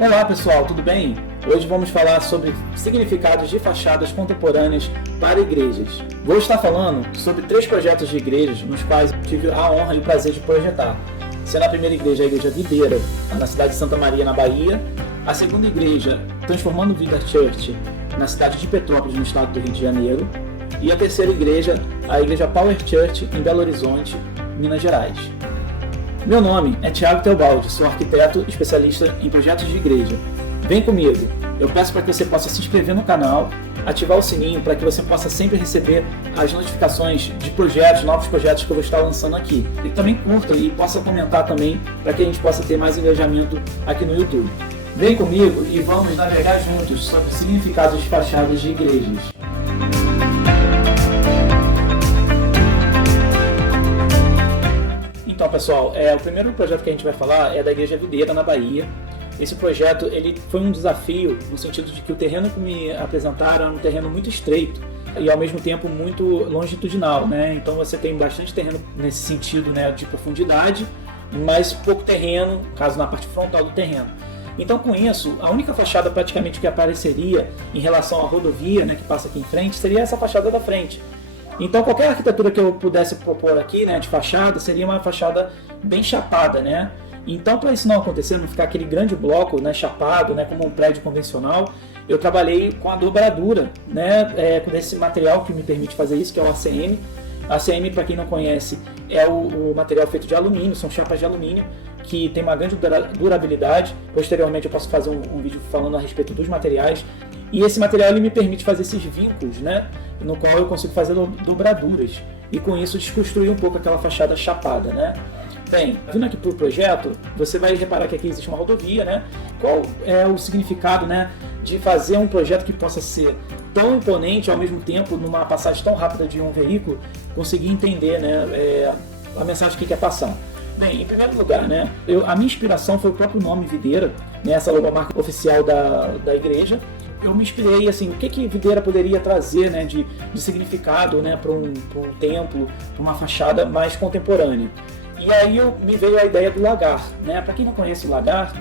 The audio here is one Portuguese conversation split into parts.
Olá pessoal, tudo bem? Hoje vamos falar sobre significados de fachadas contemporâneas para igrejas. Vou estar falando sobre 3 projetos de igrejas nos quais tive a honra e o prazer de projetar. Sendo a primeira igreja a Igreja Videira, na cidade de Santa Maria, na Bahia. A segunda igreja, Transformando Vida Church, na cidade de Petrópolis, no estado do Rio de Janeiro. E a terceira igreja, a Igreja Power Church, em Belo Horizonte, Minas Gerais. Meu nome é Thiago Teobaldi, sou arquiteto especialista em projetos de igreja. Vem comigo, eu peço para que você possa se inscrever no canal, ativar o sininho para que você possa sempre receber as notificações de projetos, novos projetos que eu vou estar lançando aqui. E também curta e possa comentar também para que a gente possa ter mais engajamento aqui no YouTube. Vem comigo e vamos navegar juntos sobre significados de fachadas de igrejas. Então pessoal, o primeiro projeto que a gente vai falar é da Igreja Videira, na Bahia. Esse projeto ele foi um desafio no sentido de que o terreno que me apresentaram era um terreno muito estreito e ao mesmo tempo muito longitudinal, né? Então você tem bastante terreno nesse sentido, né, de profundidade, mas pouco terreno, no caso na parte frontal do terreno. Então com isso, a única fachada praticamente que apareceria em relação à rodovia, né, que passa aqui em frente, seria essa fachada da frente. Então qualquer arquitetura que eu pudesse propor aqui, né, de fachada, seria uma fachada bem chapada, né? Então para isso não acontecer, não ficar aquele grande bloco, né, chapado, né, como um prédio convencional, eu trabalhei com a dobradura, né, com esse material que me permite fazer isso, que é o ACM. ACM, para quem não conhece, é o material feito de alumínio, são chapas de alumínio que tem uma grande durabilidade. Posteriormente eu posso fazer um vídeo falando a respeito dos materiais. E esse material ele me permite fazer esses vínculos, né, no qual eu consigo fazer dobraduras e com isso desconstruir um pouco aquela fachada chapada, né? Bem, vindo aqui para o projeto, você vai reparar que aqui existe uma rodovia, né? Qual é o significado, né, de fazer um projeto que possa ser tão imponente ao mesmo tempo, numa passagem tão rápida de um veículo, conseguir entender, né, a mensagem que quer passar? Bem, em primeiro lugar, né, a minha inspiração foi o próprio nome Videira, né, essa logomarca oficial da igreja. Eu me inspirei, assim, o que Videira poderia trazer, né, de significado, né, para um templo, para uma fachada mais contemporânea. E aí me veio a ideia do lagar, né? Para quem não conhece o lagar,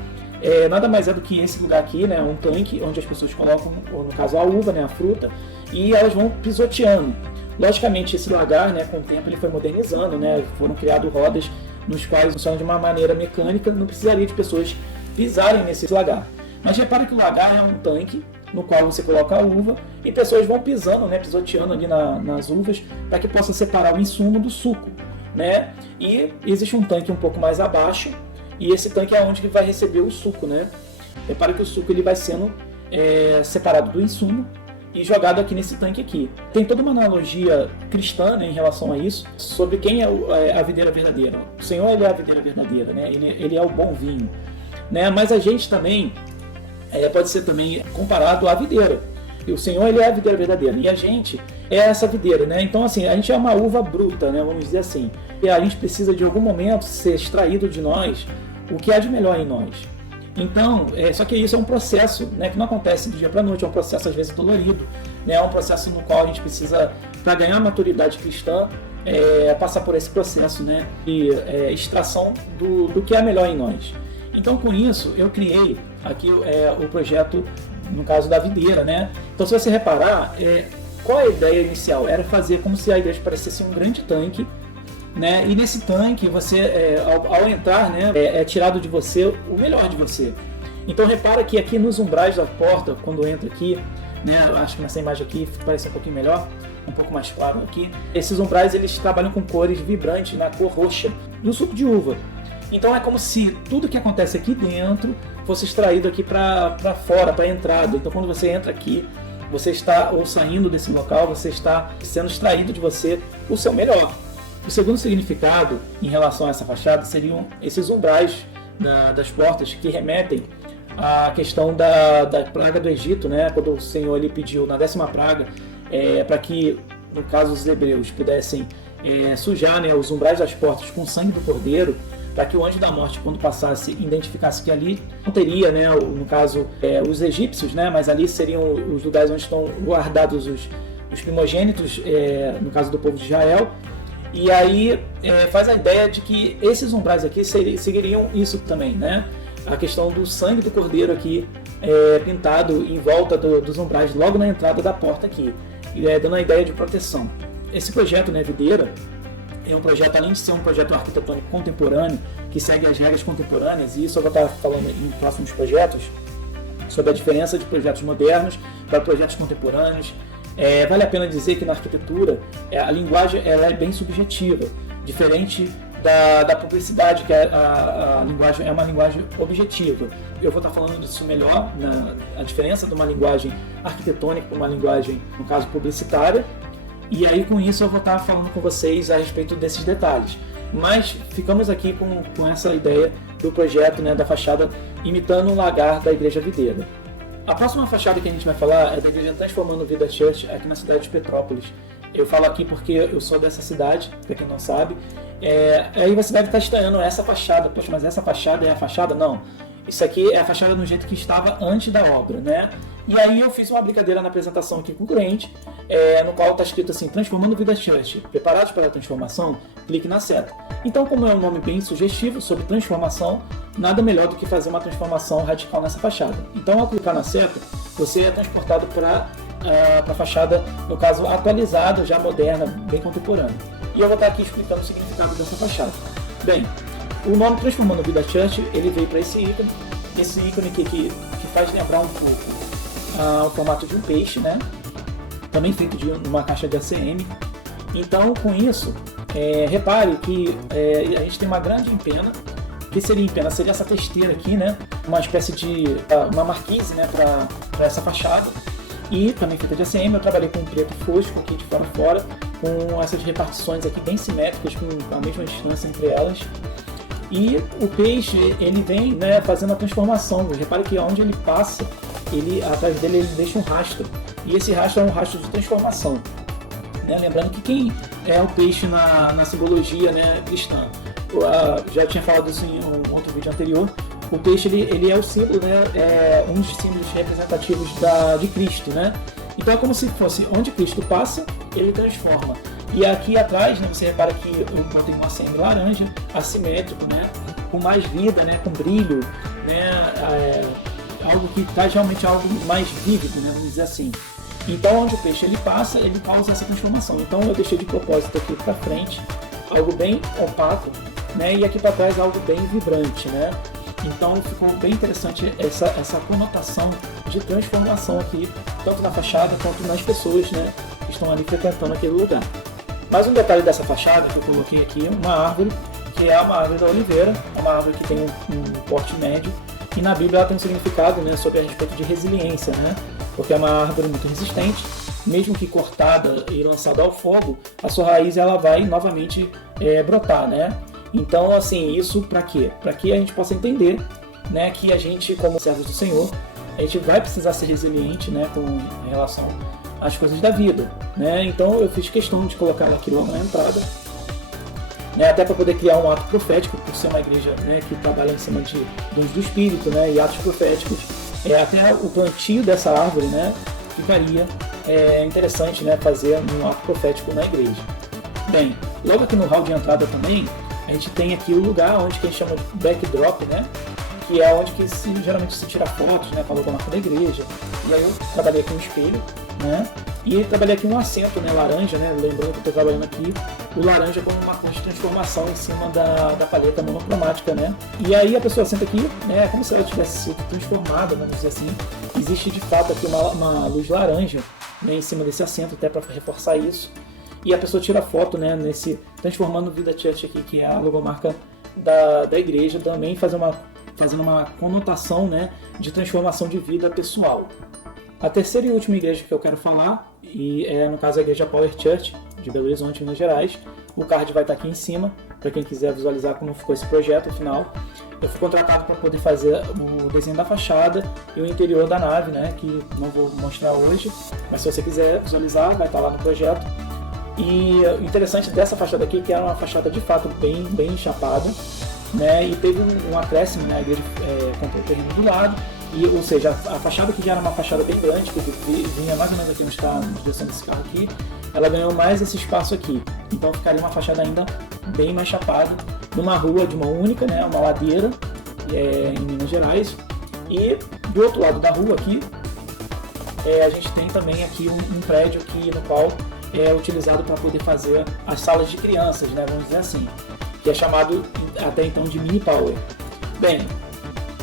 nada mais é do que esse lugar aqui, né, um tanque onde as pessoas colocam, ou no caso a uva, né, a fruta, e elas vão pisoteando. Logicamente esse lagar, né, com o tempo ele foi modernizando, né, foram criadas rodas nos quais funcionam de uma maneira mecânica, não precisaria de pessoas pisarem nesse lagar. Mas repara que o lagar é um tanque no qual você coloca a uva e pessoas vão pisando, né, pisoteando ali nas uvas para que possa separar o insumo do suco, né? E existe um tanque um pouco mais abaixo e esse tanque é onde ele vai receber o suco, né? Repara que o suco ele vai sendo separado do insumo e jogado aqui nesse tanque aqui. Tem toda uma analogia cristã, né, em relação a isso, sobre quem é a videira verdadeira. O Senhor ele é a videira verdadeira, né? Ele é o bom vinho, né? Mas a gente também pode ser também comparado à videira. E o Senhor ele é a videira verdadeira e a gente é essa videira, né? Então assim, a gente é uma uva bruta, né? Vamos dizer assim. E a gente precisa de algum momento ser extraído de nós o que há de melhor em nós. Então, só que isso é um processo, né, que não acontece do dia para a noite, é um processo às vezes dolorido, né? É um processo no qual a gente precisa, para ganhar maturidade cristã, passar por esse processo, né, de extração do que é melhor em nós. Então com isso eu criei aqui o projeto, no caso da videira, né? Então se você reparar, qual é a ideia inicial? Era fazer como se a igreja parecesse um grande tanque, né? E nesse tanque você, ao entrar, né, é tirado de você o melhor de você. Então repara que aqui nos umbrais da porta, quando entra aqui, né, acho que nessa imagem aqui parece um pouquinho melhor, um pouco mais claro aqui. Esses umbrais eles trabalham com cores vibrantes na cor roxa do suco de uva. Então é como se tudo que acontece aqui dentro fosse extraído aqui para fora, para a entrada. Então quando você entra aqui, você está, ou saindo desse local, você está sendo extraído de você o seu melhor. O segundo significado em relação a essa fachada seriam esses umbrais das portas que remetem à questão da praga do Egito, né? Quando o Senhor ele pediu na 10ª praga para que, no caso, os hebreus pudessem sujar, né, os umbrais das portas com o sangue do cordeiro, para que o anjo da morte, quando passasse, identificasse que ali não teria, né, no caso, os egípcios, né, mas ali seriam os lugares onde estão guardados os primogênitos, no caso do povo de Israel. E aí faz a ideia de que esses umbrais aqui seguiriam isso também, né? a questão do sangue do cordeiro aqui pintado em volta dos umbrais, logo na entrada da porta aqui, dando a ideia de proteção. Esse projeto, né, videira, é um projeto, além de ser um projeto arquitetônico contemporâneo, que segue as regras contemporâneas, e isso eu vou estar falando em próximos projetos, sobre a diferença de projetos modernos para projetos contemporâneos. Vale a pena dizer que na arquitetura a linguagem ela é bem subjetiva, diferente da publicidade, que a linguagem é uma linguagem objetiva. Eu vou estar falando disso melhor, a diferença de uma linguagem arquitetônica para uma linguagem, no caso, publicitária, e aí com isso eu vou estar falando com vocês a respeito desses detalhes. Mas ficamos aqui com essa ideia do projeto, né, da fachada imitando um lagar da Igreja Videira. A próxima fachada que a gente vai falar é da Igreja Transformando Vida Church, aqui na cidade de Petrópolis. Eu falo aqui porque eu sou dessa cidade, para quem não sabe. Aí você deve estar estranhando essa fachada. Poxa, mas essa fachada é a fachada? Não. Isso aqui é a fachada do jeito que estava antes da obra, né? E aí eu fiz uma brincadeira na apresentação aqui com o cliente, no qual está escrito assim: Transformando Vida Church, preparados para a transformação? Clique na seta. Então, como é um nome bem sugestivo sobre transformação, nada melhor do que fazer uma transformação radical nessa fachada. Então, ao clicar na seta, você é transportado para a fachada, no caso, atualizada, já moderna, bem contemporânea. E eu vou estar aqui explicando o significado dessa fachada. Bem, o nome Transformando Vida Church, ele veio para esse ícone aqui que faz lembrar um pouco o formato de um peixe, né? Também feito de uma caixa de ACM. Então, com isso, repare que a gente tem uma grande empena. O que seria empena? Seria essa testeira aqui, né? Uma espécie de uma marquise, né, para essa fachada. E também feita de ACM. Eu trabalhei com um preto fosco aqui de fora a fora, com essas repartições aqui bem simétricas, com a mesma distância entre elas. E o peixe, ele vem, né, fazendo a transformação. Repare que onde ele passa, atrás dele ele deixa um rastro. E esse rastro é um rastro de transformação. Né? Lembrando que quem é o peixe na simbologia, né, cristã. Já tinha falado isso em um outro vídeo anterior. O peixe ele é o símbolo, né, um dos símbolos representativos de Cristo. Né? Então é como se fosse onde Cristo passa, ele transforma. E aqui atrás, né, você repara que eu botei um ACM laranja, assimétrico, né, com mais vida, né, com brilho, né, algo que traz realmente algo mais vívido, né, vamos dizer assim. Então, onde o peixe ele passa, ele causa essa transformação. Então, eu deixei de propósito aqui para frente algo bem opaco, né, e aqui para trás algo bem vibrante, né. Então, ficou bem interessante essa conotação de transformação aqui, tanto na fachada quanto nas pessoas, né, que estão ali frequentando aquele lugar. Mais um detalhe dessa fachada que eu coloquei aqui, uma árvore, que é uma árvore da oliveira, é uma árvore que tem um porte médio, e na Bíblia ela tem um significado, né, sobre a respeito de resiliência, né, porque é uma árvore muito resistente, mesmo que cortada e lançada ao fogo, a sua raiz ela vai novamente brotar, né. Então, assim, isso para quê? Para que a gente possa entender, né, que a gente, como servos do Senhor, a gente vai precisar ser resiliente, né, em relação às coisas da vida, né? Então eu fiz questão de colocar aqui logo na entrada, né, até para poder criar um ato profético, por ser uma igreja, né, que trabalha em cima de dons do Espírito, né, e atos proféticos. Até o plantio dessa árvore, né, ficaria interessante, né, fazer um ato profético na igreja. Bem, logo aqui no hall de entrada também, a gente tem aqui o lugar onde que a gente chama de backdrop, né, que é onde que geralmente se tira fotos, né, com a logomarca da igreja. E aí eu trabalhei aqui um espelho, né, e trabalhei aqui um assento, né, laranja, né, lembrando que eu estou trabalhando aqui o laranja como uma cor de transformação em cima da paleta monocromática, né. E aí a pessoa senta aqui, né, como se ela tivesse sido transformada, vamos dizer assim. Existe de fato aqui uma luz laranja, né, em cima desse assento, até para reforçar isso. E a pessoa tira foto, né, nesse Transformando Vida Church aqui, que é a logomarca da igreja, também fazendo uma conotação, né, de transformação de vida pessoal. A terceira e última igreja que eu quero falar, e no caso a igreja Power Church, de Belo Horizonte, Minas Gerais. O card vai estar aqui em cima, para quem quiser visualizar como ficou esse projeto final. Eu fui contratado para poder fazer o desenho da fachada e o interior da nave, né, que não vou mostrar hoje, mas se você quiser visualizar, vai estar lá no projeto. E o interessante dessa fachada aqui, que era uma fachada de fato bem chapada, né, e teve um acréscimo, né, a igreja comprou o terreno do lado, ou seja, a fachada que já era uma fachada bem grande, que vinha mais ou menos aqui na direção desse carro aqui, ela ganhou mais esse espaço aqui, então ficaria uma fachada ainda bem mais chapada, numa rua de mão única, né, uma ladeira, em Minas Gerais. E do outro lado da rua aqui, a gente tem também aqui um prédio aqui no qual é utilizado para poder fazer as salas de crianças, né, vamos dizer assim, que é chamado até então de Mini Power. Bem,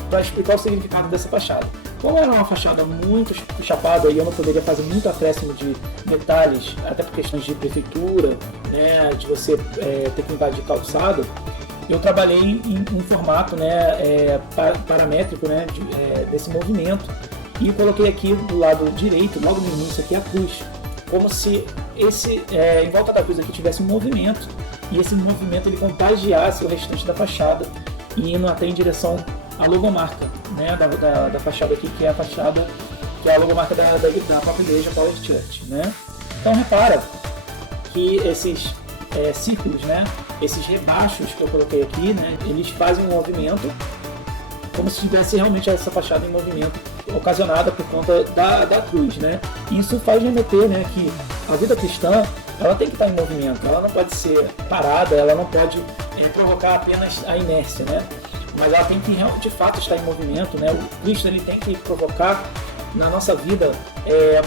para explicar o significado dessa fachada. Como era uma fachada muito chapada e eu não poderia fazer muito acréscimo de detalhes, até por questões de prefeitura, né, de você ter que invadir calçada, eu trabalhei em um formato, né, paramétrico, né, desse movimento, e coloquei aqui do lado direito, logo no início, aqui a cruz, como se em volta da cruz aqui tivesse um movimento, e esse movimento ele contagiasse o restante da fachada, e indo até em direção à logomarca, né, da fachada aqui, que é a fachada, que é a logomarca da própria igreja Power Church, né. Então repara que esses círculos, né, esses rebaixos que eu coloquei aqui, né, eles fazem um movimento como se tivesse realmente essa fachada em movimento, ocasionada por conta da cruz, né. Isso faz remeter, né, que a vida cristã ela tem que estar em movimento, ela não pode ser parada, ela não pode provocar apenas a inércia, né, mas ela tem que de fato estar em movimento, né. O Cristo ele tem que provocar na nossa vida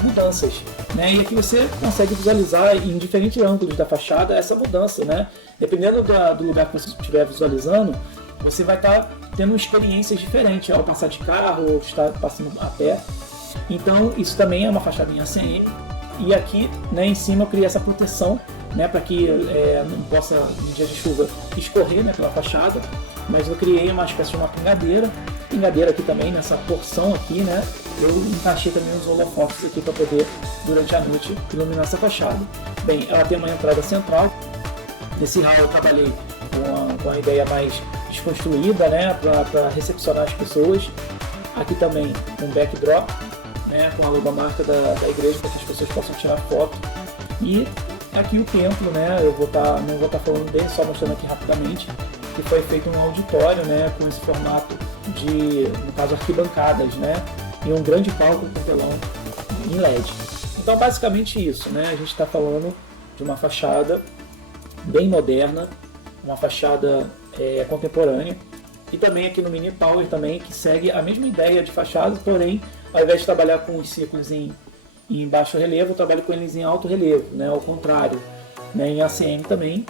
mudanças, né? E aqui você consegue visualizar em diferentes ângulos da fachada essa mudança, né? Dependendo do lugar que você estiver visualizando, você vai estar tendo experiências diferentes ao passar de carro ou estar passando a pé. Então isso também é uma fachada em ACM, e aqui, né, em cima eu criei essa proteção, né, para que não possa, em dias de chuva, escorrer, né, pela fachada, mas eu criei uma espécie de uma pingadeira aqui também, nessa porção aqui, né, eu encaixei também os holofotes aqui para poder, durante a noite, iluminar essa fachada. Bem, ela tem uma entrada central, nesse hall eu trabalhei com a ideia mais desconstruída, né, para recepcionar as pessoas. Aqui também um backdrop, né, com a logomarca da igreja para que as pessoas possam tirar foto. E aqui o templo, né, não vou estar falando dele, só mostrando aqui rapidamente, que foi feito um auditório, né, com esse formato de, no caso, arquibancadas, né, e um grande palco com telão em LED. Então basicamente isso, né, a gente está falando de uma fachada bem moderna, uma fachada contemporânea, e também aqui no Mini Power também, que segue a mesma ideia de fachada, porém, ao invés de trabalhar com os círculos em baixo relevo, eu trabalho com eles em alto relevo, né, ao contrário, né, em ACM também,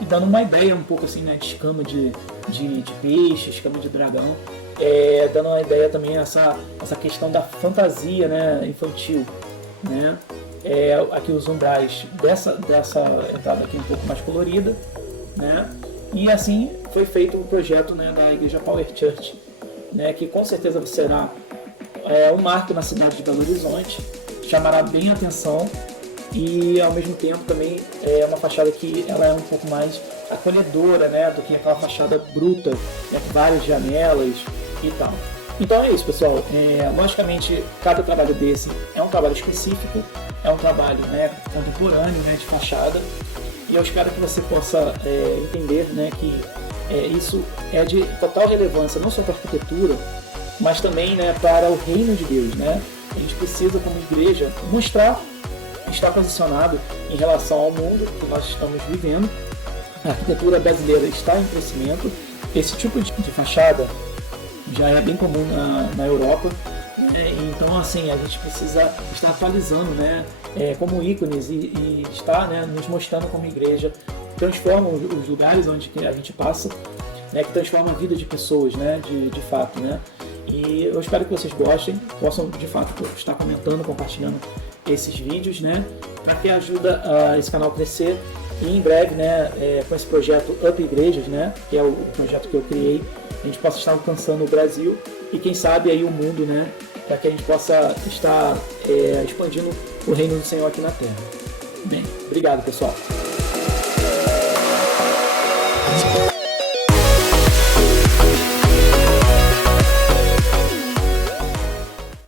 e dando uma ideia um pouco assim, né, de escama de peixe, escama de dragão, dando uma ideia também essa questão da fantasia, né, infantil, né, aqui os umbrais dessa entrada aqui um pouco mais colorida, né, e assim foi feito o projeto, né, da igreja Power Church, né, que com certeza será um marco na cidade de Belo Horizonte, chamará bem a atenção, e ao mesmo tempo também é uma fachada que ela é um pouco mais acolhedora, né, do que aquela fachada bruta, né, com várias janelas e tal. Então é isso, pessoal. Logicamente, cada trabalho desse é um trabalho específico, é um trabalho, né, contemporâneo, né, de fachada, e eu espero que você possa entender, né, que isso é de total relevância não só para a arquitetura, mas também, né, para o reino de Deus, né? A gente precisa, como igreja, mostrar estar posicionado em relação ao mundo que nós estamos vivendo. A arquitetura brasileira está em crescimento. Esse tipo de fachada já é bem comum na Europa, né? Então, assim, a gente precisa estar atualizando, né, como ícones e estar, né, nos mostrando como igreja transforma os lugares onde a gente passa, né, que transforma a vida de pessoas, né, de fato, né. E eu espero que vocês gostem, possam de fato estar comentando, compartilhando esses vídeos, né, para que ajuda esse canal a crescer, e em breve, né, com esse projeto Up Igrejas, né, que é o projeto que eu criei, a gente possa estar alcançando o Brasil e quem sabe aí o mundo, né, para que a gente possa estar expandindo o reino do Senhor aqui na Terra. Bem, obrigado, pessoal.